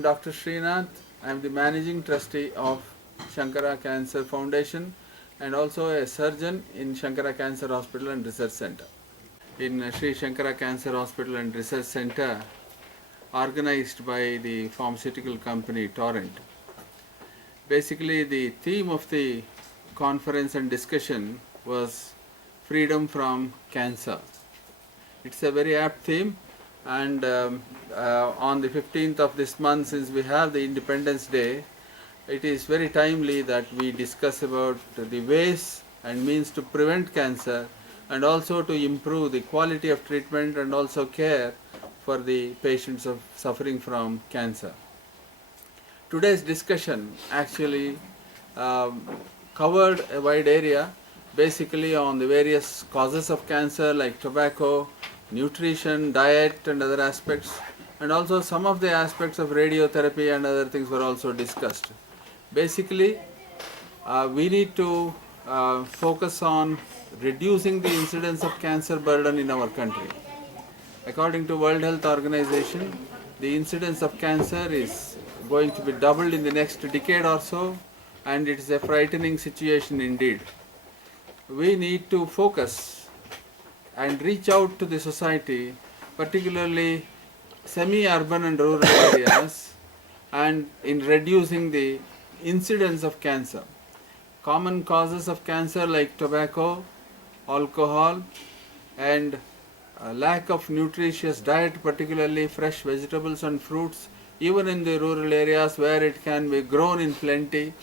am Dr. Srinath. I am the Managing Trustee of Shankara Cancer Foundation and also a surgeon in Shankara Cancer Hospital and Research Center. In Sri Shankara Cancer Hospital and Research Center, organized by the pharmaceutical company Torrent. Basically, the theme of the conference and discussion was freedom from cancer. It's a very apt theme, and on the 15th of this month, since we have the Independence Day, it is very timely that we discuss about the ways and means to prevent cancer and also to improve the quality of treatment and also care for the patients suffering from cancer. Today's discussion actually covered a wide area, basically on the various causes of cancer like tobacco, nutrition, diet and other aspects, and also some of the aspects of radiotherapy and other things were also discussed. Basically, we need to focus on reducing the incidence of cancer burden in our country. According to World Health Organization, the incidence of cancer is going to be doubled in the next decade or so, and it is a frightening situation indeed. We need to focus and reach out to the society, particularly semi-urban and rural areas, and in reducing the incidence of cancer. Common causes of cancer like tobacco, alcohol, and lack of nutritious diet, particularly fresh vegetables and fruits, even in the rural areas where it can be grown in plenty,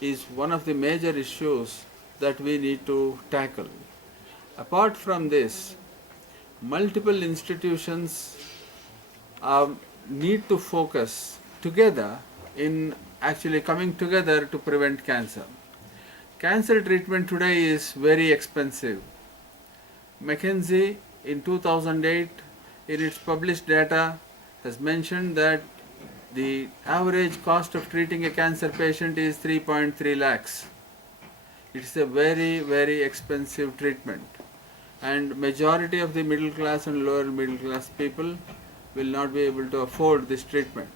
is one of the major issues that we need to tackle. Apart from this, multiple institutions need to focus together in actually coming together to prevent cancer. Cancer treatment today is very expensive. McKinsey in 2008 in its published data has mentioned that the average cost of treating a cancer patient is 3.3 lakhs. It is a very, very expensive treatment, and majority of the middle class and lower middle class people will not be able to afford this treatment.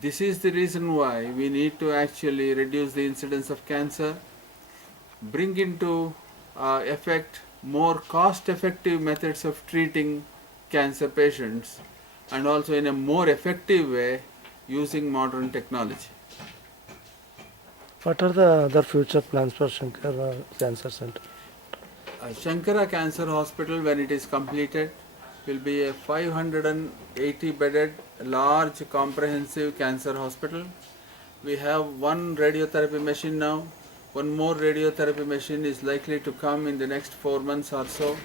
This is the reason why we need to actually reduce the incidence of cancer, bring into effect more cost-effective methods of treating cancer patients, and also in a more effective way using modern technology. What are the other future plans for Shankara Cancer Center? Shankara Cancer Hospital, when it is completed, will be a 580-bedded large comprehensive cancer hospital. We have one radiotherapy machine now. One more radiotherapy machine is likely to come in the next 4 months or so.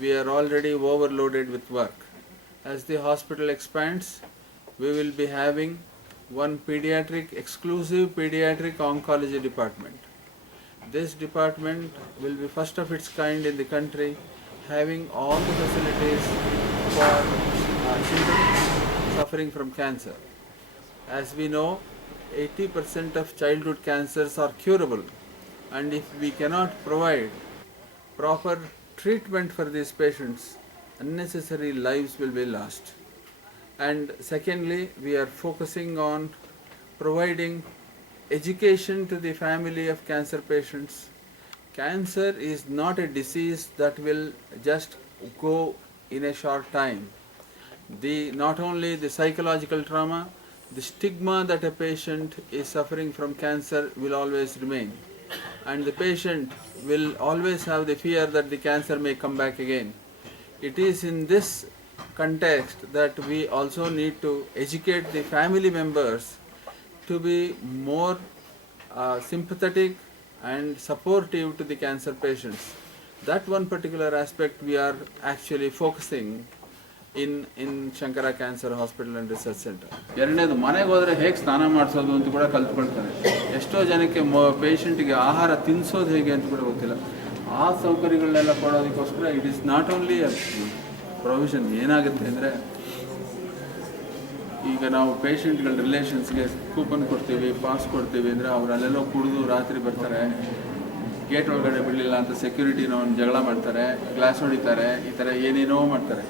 We are already overloaded with work. As the hospital expands, we will be having one exclusive pediatric oncology department. This department will be first of its kind in the country, having all the facilities for children suffering from cancer. As we know, 80% of childhood cancers are curable, and if we cannot provide proper treatment for these patients, unnecessary lives will be lost. And secondly, we are focusing on providing education to the family of cancer patients. Cancer is not a disease that will just go in a short time. Not only the psychological trauma, the stigma that a patient is suffering from cancer will always remain, and the patient will always have the fear that the cancer may come back again. It is in this context that we also need to educate the family members to be more sympathetic and supportive to the cancer patients. That one particular aspect we are actually focusing in Shankara Cancer Hospital and Research Center. ಎರಡನೇದು ಮನೆಗೆ ಹೋದರೆ ಹೇಗೆ ಸ್ನಾನ ಮಾಡಿಸೋದು ಅಂತ ಕೂಡ ಕಲ್ತ್ಕೊಳ್ತಾರೆ. ಎಷ್ಟೋ ಜನಕ್ಕೆ ಪೇಷಂಟ್ಗೆ ಆಹಾರ ತಿನ್ನಿಸೋದು ಹೇಗೆ ಅಂತ ಕೂಡ ಗೊತ್ತಿಲ್ಲ. ಆ ಸೌಕರ್ಯಗಳನ್ನೆಲ್ಲ ಕೊಡೋದಕ್ಕೋಸ್ಕರ it is not only provision. ಏನಾಗುತ್ತೆ ಅಂದರೆ, ಈಗ ನಾವು ಪೇಷಂಟ್ಗಳ ರಿಲೇಷನ್ಸ್ಗೆ ಕೂಪನ್ ಕೊಡ್ತೀವಿ, ಪಾಸ್ ಕೊಡ್ತೀವಿ ಅಂದರೆ ಅವ್ರು ಅಲ್ಲೆಲ್ಲೋ ಕುಡಿದು ರಾತ್ರಿ ಬರ್ತಾರೆ, ಗೇಟ್ ಒಳಗಡೆ ಬಿಡಲಿಲ್ಲ ಅಂತ ಸೆಕ್ಯೂರಿಟಿನ ಜಗಳ ಮಾಡ್ತಾರೆ, ಗ್ಲಾಸ್ ಹೊಡಿತಾರೆ, ಈ ಥರ ಏನೇನೋ ಮಾಡ್ತಾರೆ.